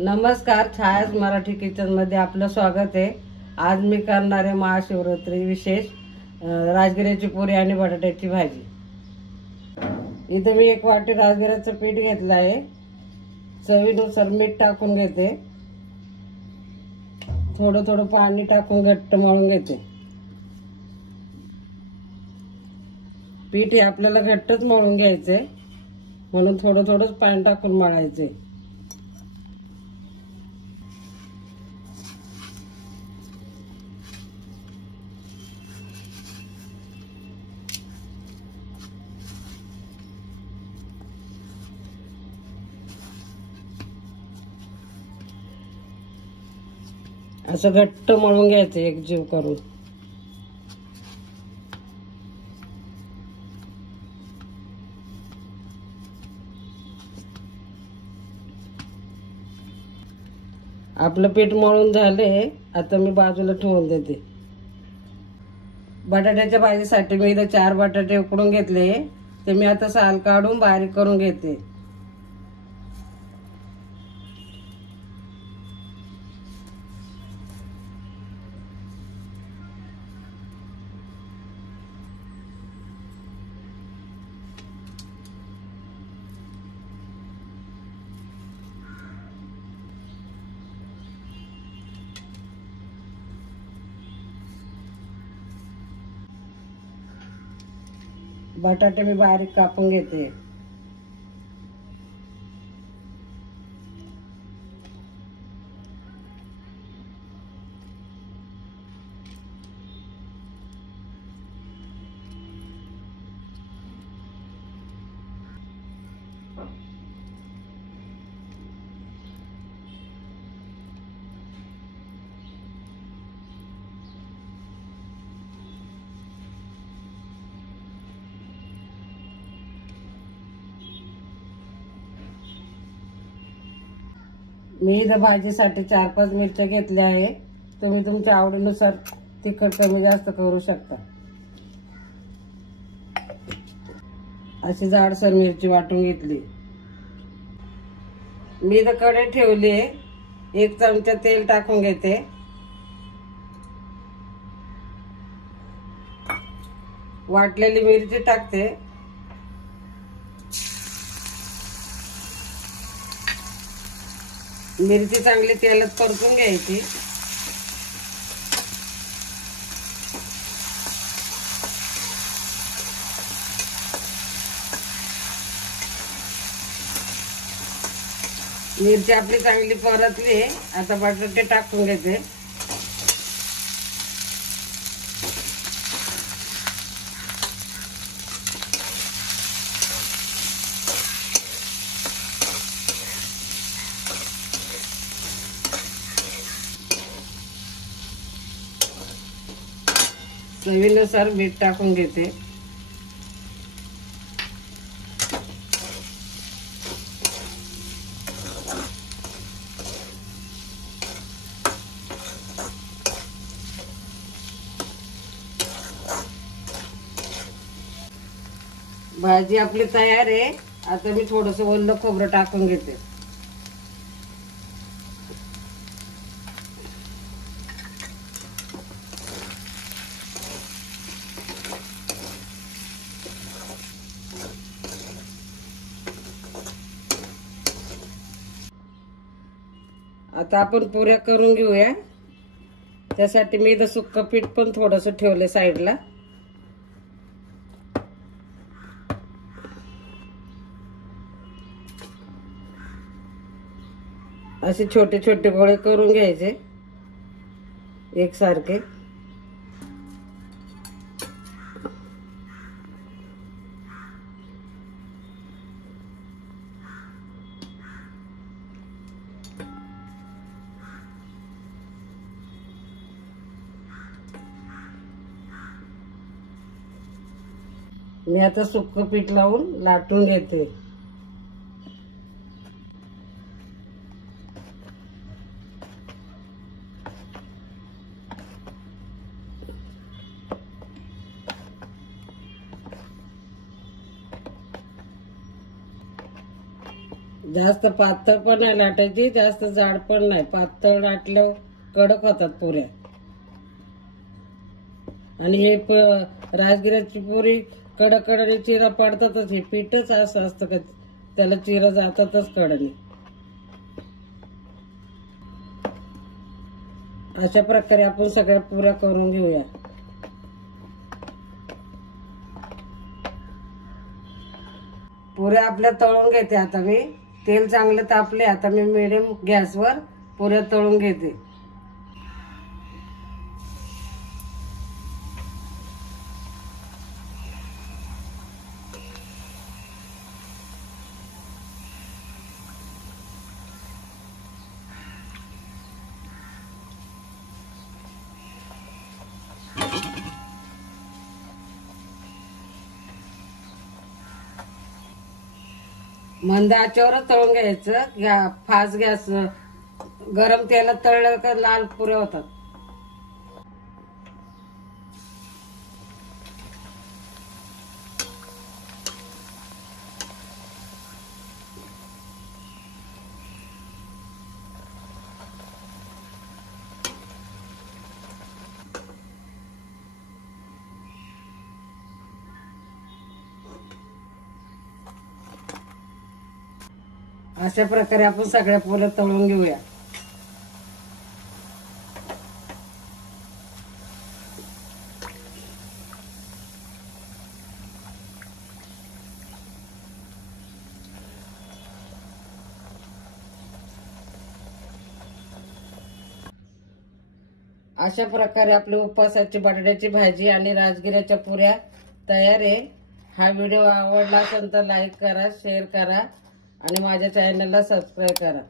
नमस्कार, छायाच मराठी किचन मध्ये आपलं स्वागत आहे। आज मी करणार आहे महाशिवरात्री विशेष राजगिऱ्याची पुरी आणि बटाट्याची भाजी। इथे मी 1 वाटी राजगिऱ्याचं पीठ घेतलं आहे। चवीनुसार मीठ टाकून घेते। थोडं थोडं पाणी टाकून घट्ट मळून घेते। पीठ हे आपल्याला घट्टच मळून घ्यायचंय, म्हणून थोडं थोडंच पाणी टाकून मळायचंय। असं घट्ट मळून घ्यायचं एकजीव करून। आपलं पीठ मळून झाले, आता मी बाजूला ठेवून देते। बटाट्याच्या भाजीसाठी मी इथे 4 बटाटे उकडून घेतले, ते मी आता साल काढून बारीक करून घेते। बटाटे मी बारीक कापून घेते। मी इथं भाजीसाठी 4-5 मिरच्या घेतल्या आहे। तुम्ही तुमच्या आवडीनुसार तिखट कमी जास्त करू शकता। अशी जाडसर मिरची वाटून घेतली। मी इथं कढई ठेवली आहे, 1 चमचा तेल टाकून घेते। वाटलेली मिरची टाकते। मिरची चांगली तेलात परतून घ्यायची। मिरची आपली चांगली परतली, आता बटाटे टाकून घेते। चवीनुसार मीठ टाकून घेते। भाजी आपली तयार आहे। आता मी थोडंसं ओलं खोबरं टाकून घेते। आता आपण पुऱ्या करून घेऊया। त्यासाठी मी इथं सुक्क पीठ पण थोडंसं ठेवले साईडला। असे छोटे छोटे गोळे करून घ्यायचे एकसारखे। मी आता सुक्क पीठ लावून लाटून घेते। जास्त पातळ पण नाही लाटायची, जास्त जाड पण नाही. पातळ लाटल्यावर कडक होतात पुऱ्या. आणि हे राजगिऱ्याची पुरी कडकडने चिरा पडतातच. हे पीठच असं असतं का त्याला चिरा जातातच कडने. अशा प्रकारे आपण सगळ्या पुऱ्या करून घेऊया. पुऱ्या आपल्या तळून घेते. आता मी तेल चांगलं तापले. आता मी मिडियम गॅसवर पुऱ्या तळून घेते. मंद आचेवरच तळून घ्यायचं. फास्ट गॅस गरम तेलात तळलं का लाल पुऱ्या होतात. अशा प्रकारे आपण सगळ्या पुऱ्या तळून घेऊया. अशा प्रकारे आपली उपवासाची बटाट्याची भाजी आणि राजगिऱ्याच्या पुऱ्या तयार आहे. हा व्हिडिओ आवडला असेल तर लाईक करा, शेअर करा आणि माझ्या चॅनलला सबस्क्राईब करा.